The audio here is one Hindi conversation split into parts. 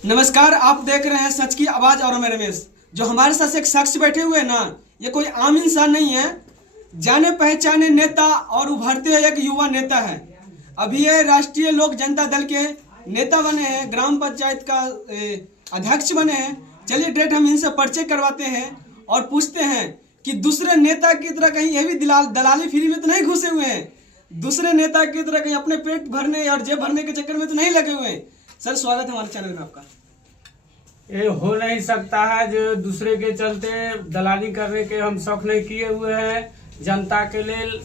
नमस्कार, आप देख रहे हैं सच की आवाज और मैं रमेश। जो हमारे साथ एक शख्स बैठे हुए हैं ना, ये कोई आम इंसान नहीं है, जाने पहचाने नेता और उभरते एक युवा नेता है। अभी ये राष्ट्रीय लोक जनता दल के नेता बने हैं, ग्राम पंचायत का अध्यक्ष बने हैं। चलिए डायरेक्ट हम इनसे परिचय करवाते हैं और पूछते हैं कि दूसरे नेता की तरह कहीं ये भी दलाली फ्री में तो नहीं घुसे हुए हैं, दूसरे नेता की तरह कहीं अपने पेट भरने और जेब भरने के चक्कर में तो नहीं लगे हुए हैं। सर, स्वागत है हमारे चैनल में आपका। ये हो नहीं सकता है जो दूसरे के चलते दलाली करने के हम शौक नहीं किए हुए हैं। जनता के लिए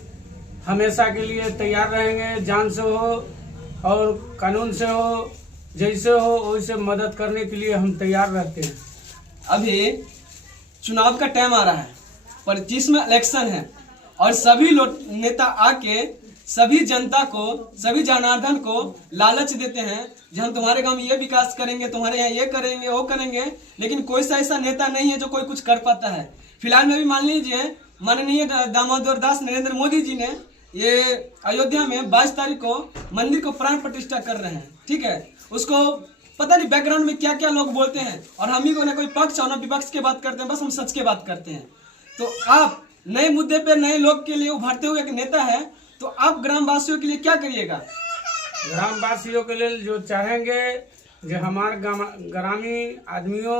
हमेशा के लिए तैयार रहेंगे, जान से हो और कानून से हो, जैसे हो वैसे मदद करने के लिए हम तैयार रहते हैं। अभी चुनाव का टाइम आ रहा है, 25 में इलेक्शन है और सभी लोग नेता आके सभी जनता को, सभी जनार्दन को लालच देते हैं कि हम तुम्हारे गांव में ये विकास करेंगे, तुम्हारे यहाँ ये करेंगे, वो करेंगे, लेकिन कोई सा ऐसा नेता नहीं है जो कोई कुछ कर पाता है। फिलहाल में भी मान लीजिए माननीय दामोदर दास नरेंद्र मोदी जी ने ये अयोध्या में 22 तारीख को मंदिर को प्राण प्रतिष्ठा कर रहे हैं, ठीक है। उसको पता नहीं बैकग्राउंड में क्या क्या लोग बोलते हैं और हम ही को ना कोई पक्ष और ना विपक्ष की बात करते हैं, बस हम सच की बात करते हैं। तो आप नए मुद्दे पे नए लोग के लिए उभरते हुए एक नेता है, तो आप ग्रामवासियों के लिए क्या करिएगा? ग्रामवासियों के लिए जो चाहेंगे, जो हमारे ग्रामीण आदमियों,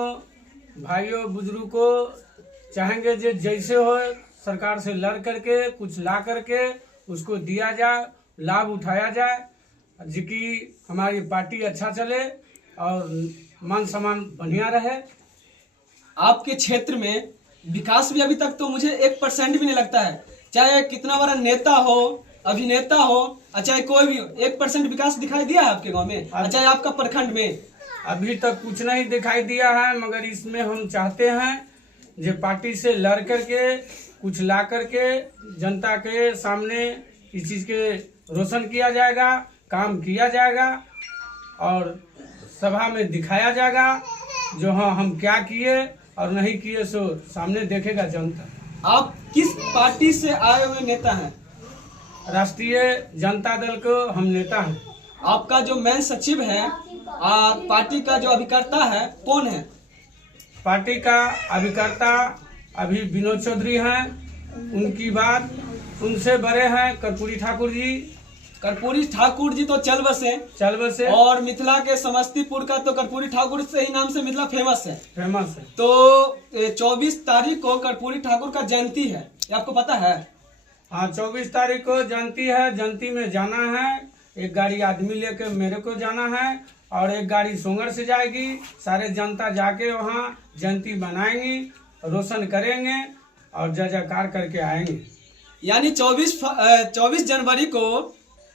भाइयों, बुजुर्गों को चाहेंगे जो जैसे हो सरकार से लड़ करके कुछ ला करके उसको दिया जाए, लाभ उठाया जाए, जिसकी हमारी पार्टी अच्छा चले और मान सम्मान बढ़िया रहे। आपके क्षेत्र में विकास भी अभी तक तो मुझे 1% भी नहीं लगता है, चाहे कितना बड़ा नेता हो, अभिनेता हो, चाहे कोई भी हो, 1% विकास दिखाई दिया है आपके गांव में, चाहे आपका प्रखंड में? अभी तक कुछ नहीं दिखाई दिया है, मगर इसमें हम चाहते हैं जो पार्टी से लड़ करके कुछ ला करके जनता के सामने इस चीज के रोशन किया जाएगा, काम किया जाएगा और सभा में दिखाया जाएगा जो हाँ हम क्या किए और नहीं किए, सो सामने देखेगा जनता। आप किस पार्टी से आए हुए नेता हैं? राष्ट्रीय जनता दल को हम नेता हैं। आपका जो मेन सचिव है पार्टी का जो अभिकर्ता है कौन है? पार्टी का अभिकर्ता अभी विनोद चौधरी हैं, उनकी बात उनसे बड़े हैं कर्पूरी ठाकुर जी। कर्पूरी ठाकुर जी तो चल बसे और मिथिला के समस्तीपुर का तो कर्पूरी ठाकुर से ही नाम से मिथिला फेमस है। तो 24 तारीख को कर्पूरी ठाकुर का जयंती है, ये आपको पता है? हाँ, 24 तारीख को जयंती है। जयंती में जाना है, एक गाड़ी आदमी लेके मेरे को जाना है और एक गाड़ी सोंगर से जाएगी। सारे जनता जाके वहाँ जयंती मनाएंगी, रोशन करेंगे और जय जयकार करके आएंगे। यानी 24 जनवरी को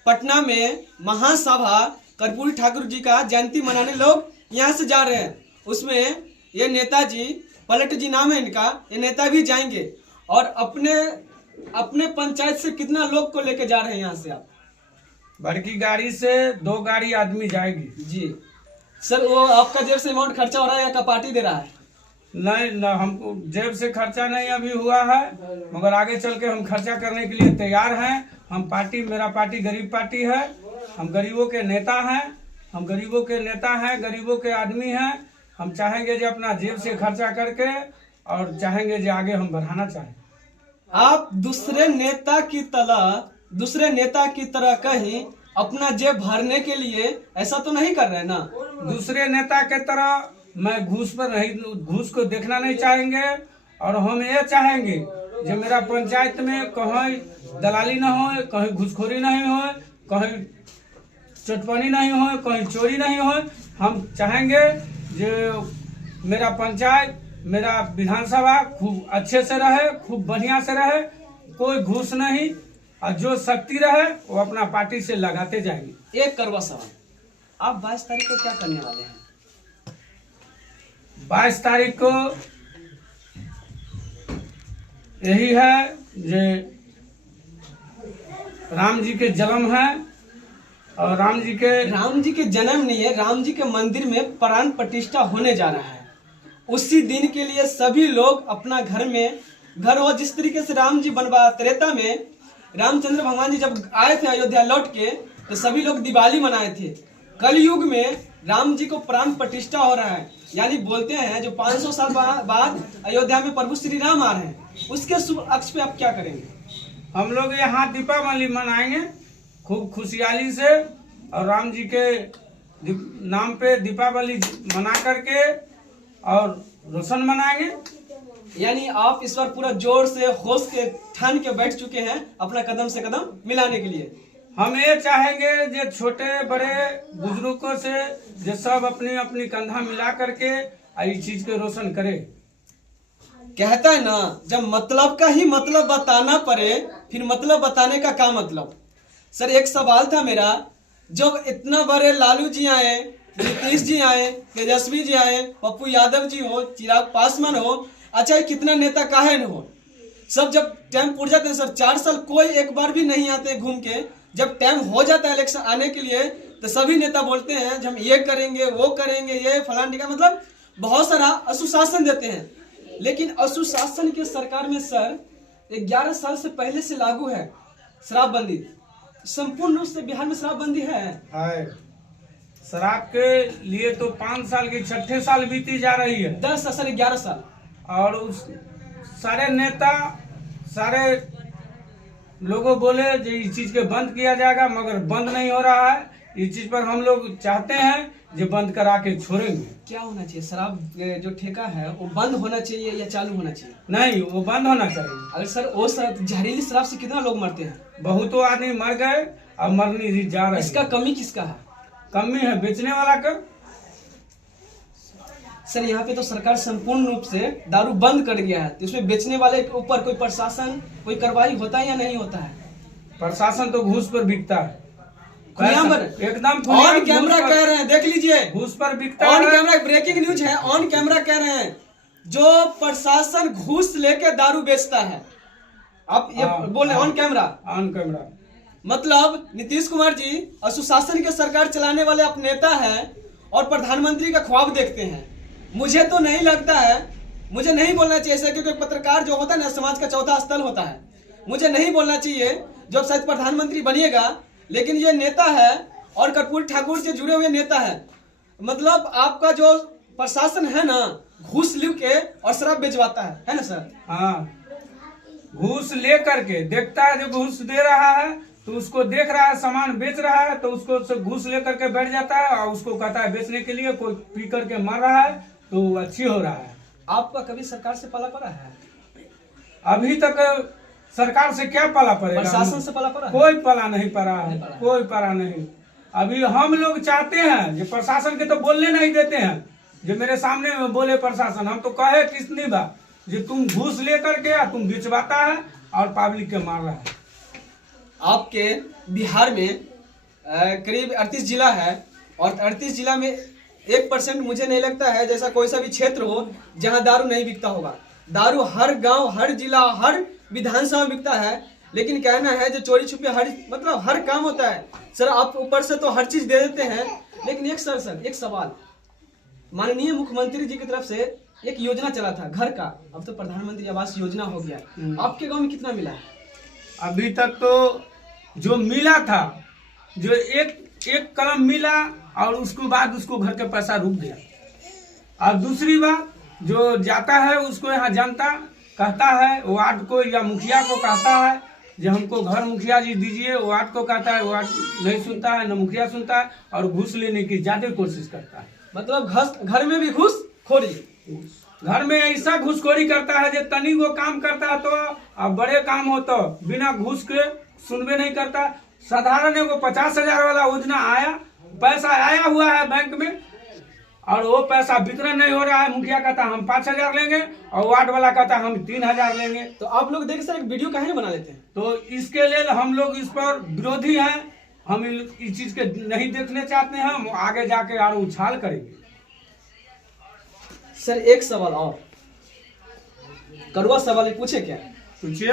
पटना में महासभा कर्पूरी ठाकुर जी का जयंती मनाने लोग यहाँ से जा रहे हैं। उसमें ये नेताजी, पलट जी नाम है इनका, ये नेता भी जाएंगे और अपने पंचायत से कितना लोग को लेके जा रहे हैं यहाँ से आप? बड़की गाड़ी से 2 गाड़ी आदमी जाएगी जी सर। वो आपका जेब से अमाउंट खर्चा हो रहा है या का पार्टी दे रहा है? नहीं न, हमको जेब से खर्चा नहीं अभी हुआ है, मगर आगे चल के हम खर्चा करने के लिए तैयार हैं। हम पार्टी, मेरा पार्टी गरीब पार्टी है, हम गरीबों के नेता हैं, गरीबों के आदमी हैं। हम चाहेंगे जो अपना जेब से खर्चा करके और चाहेंगे जो आगे हम बढ़ाना चाहें। आप दूसरे नेता की तरह कहीं अपना जेब भरने के लिए ऐसा तो नहीं कर रहे ना? दूसरे नेता के तरह मैं घूस को देखना नहीं चाहेंगे और हम ये चाहेंगे जो मेरा पंचायत में कहीं दलाली न हो, कहीं घूसखोरी नहीं हो, कहीं चटपनी नहीं हो, कहीं चोरी नहीं हो। हम चाहेंगे जो मेरा पंचायत, मेरा विधानसभा खूब अच्छे से रहे, खूब बढ़िया से रहे, कोई घूस नहीं, और जो शक्ति रहे वो अपना पार्टी से लगाते जाएंगे। एक करवा सवाल, आप 22 तारीख को क्या करने वाले हैं? 22 तारीख को यही है जो राम जी के जन्म है और राम जी के जन्म नहीं है, राम जी के मंदिर में प्राण प्रतिष्ठा होने जा रहा है। उसी दिन के लिए सभी लोग अपना घर हो, जिस तरीके से राम जी त्रेता में रामचंद्र भगवान जी जब आए थे अयोध्या लौट के, तो सभी लोग दिवाली मनाए थे। कलयुग में राम जी को प्राण प्रतिष्ठा हो रहा है, यानी बोलते हैं जो 500 साल बाद अयोध्या में प्रभु श्री राम आ रहे हैं, उसके शुभ अक्ष पे आप क्या करेंगे? हम लोग यहाँ दीपावली मनाएंगे खूब खुशहाली से, और राम जी के नाम पे दीपावली मना करके और रोशन मनाएंगे। यानी आप इस बार पूरा जोर से होश के ठान के बैठ चुके हैं अपना कदम से कदम मिलाने के लिए। हम ये चाहेंगे जो छोटे बड़े बुजुर्गों से जो सब अपनी अपनी कंधा मिला करके इस चीज के रोशन करे। कहता है ना, जब मतलब का ही मतलब बताना पड़े फिर मतलब बताने का क्या मतलब। सर एक सवाल था मेरा, जब इतना बड़े लालू जी आए, नीतीश जी आए, तेजस्वी जी आए, पप्पू यादव जी हो, चिराग पासवान हो, अच्छा ये कितना नेता काहे न हो, सब जब टाइम पूछ जाते हैं सर 4 साल कोई एक बार भी नहीं आते घूम के, जब टाइम हो जाता है इलेक्शन आने के लिए तो सभी नेता बोलते हैं हम ये करेंगे वो करेंगे, ये फलान का मतलब बहुत सारा असुशासन देते हैं। लेकिन असुशासन के सरकार में सर 11 साल से पहले से लागू है शराबबंदी, संपूर्ण रूप से बिहार में शराबबंदी है। शराब के लिए तो 5 साल की 6ठे साल बीती जा रही है, 10 साल 11 साल, और उस सारे नेता सारे लोगों बोले जो इस चीज के बंद किया जाएगा, मगर बंद नहीं हो रहा है। इस चीज पर हम लोग चाहते हैं जो बंद करा के छोड़ेंगे। क्या होना चाहिए, शराब जो ठेका है वो बंद होना चाहिए या चालू होना चाहिए? नहीं, वो बंद होना चाहिए। अगर सर वो जहरीली शराब से कितना लोग मरते हैं? बहुतों आदमी मर गए और मरने जा रहे हैं। इसका कमी किसका है? कमी है बेचने वाला का। सर यहाँ पे तो सरकार संपूर्ण रूप से दारू बंद कर दिया है, तो इसमें बेचने वाले के ऊपर कोई प्रशासन कोई कार्रवाई होता है या नहीं होता है? प्रशासन तो घूस पर बिकता है, एकदम ऑन कैमरा कह रहे हैं, देख लीजिए घूस पर बिकता ऑन है। कैमरा ब्रेकिंग न्यूज है, ऑन कैमरा कह रहे हैं जो प्रशासन घूस लेके दारू बेचता है। आप ये बोले ऑन कैमरा? ऑन कैमरा मतलब नीतीश कुमार जी असुशासन के सरकार चलाने वाले आप नेता हैं और प्रधानमंत्री का ख्वाब देखते हैं। मुझे तो नहीं लगता है, मुझे नहीं बोलना चाहिए ऐसा, क्योंकि पत्रकार जो होता है ना समाज का चौथा स्थल होता है, मुझे नहीं बोलना चाहिए जब शायद प्रधानमंत्री बनिएगा, लेकिन ये नेता है और कर्पूरी ठाकुर से जुड़े हुए नेता है। मतलब आपका जो प्रशासन है ना घूस ले के और शराब बेचवाता है ना सर? हाँ, घूस ले करके देखता है, जो घूस दे रहा है तो उसको देख रहा है, सामान बेच रहा है तो उसको घूस ले करके बैठ जाता है और उसको कहता है बेचने के लिए, कोई पी करके मर रहा है तो अच्छी हो रहा है। आपका कभी सरकार से पाला पड़ा है? अभी तक सरकार से क्या पाला पड़ेगा? प्रशासन से पाला पड़ा है? कोई पाला नहीं पड़ा है, कोई पाला नहीं। अभी हम लोग चाहते हैं जो प्रशासन के तो बोलने नहीं देते हैं, जो मेरे सामने में बोले प्रशासन, हम तो कहे किसनी बात जो तुम घूस ले करके तुम बिचवाता है और पब्लिक के मार रहा है। आपके बिहार में करीब 38 जिला है और 38 जिला में 1% मुझे नहीं लगता है जैसा कोई सा भी क्षेत्र हो जहां दारू नहीं बिकता होगा। दारू हर गांव, हर जिला, हर विधानसभा में बिकता है, लेकिन कहना है जो चोरी छुपे हर काम होता है। सर आप ऊपर से तो हर चीज दे देते हैं, लेकिन एक सवाल, माननीय मुख्यमंत्री जी की तरफ से एक योजना चला था घर का, अब तो प्रधानमंत्री आवास योजना हो गया, आपके गाँव में कितना मिला है? अभी तक तो जो मिला था, जो एक कलम मिला और उसके बाद उसको घर के पैसा रुक गया। और दूसरी बात, जो जाता है उसको यहाँ जनता कहता है, वार्ड को या मुखिया को कहता है जो हमको घर मुखिया जी दीजिए, वार्ड को कहता है, वार्ड नहीं सुनता है, न मुखिया सुनता है और घूस लेने की ज्यादा कोशिश करता है। मतलब घर में भी घूसखोरी, घर में ऐसा घूसखोरी करता है जो तनी वो काम करता है तो अब बड़े काम हो तो बिना घूस के सुनबे नहीं करता। साधारण एगो 50,000 वाला योजना आया, पैसा आया हुआ है बैंक में और वो पैसा वितरण नहीं हो रहा है। मुखिया कहता हम 5,000 लेंगे और वार्ड वाला कहता हम 3,000 लेंगे। तो आप लोग देखिए सर एक वीडियो काहे बना लेते हैं? तो इसके लिए हम लोग इस पर विरोधी हैं, हम इस चीज के नहीं देखने चाहते हैं, हम आगे जाके और उछाल करेंगे। सर एक सवाल और, कड़वा सवाल पूछे क्या? पूछिए।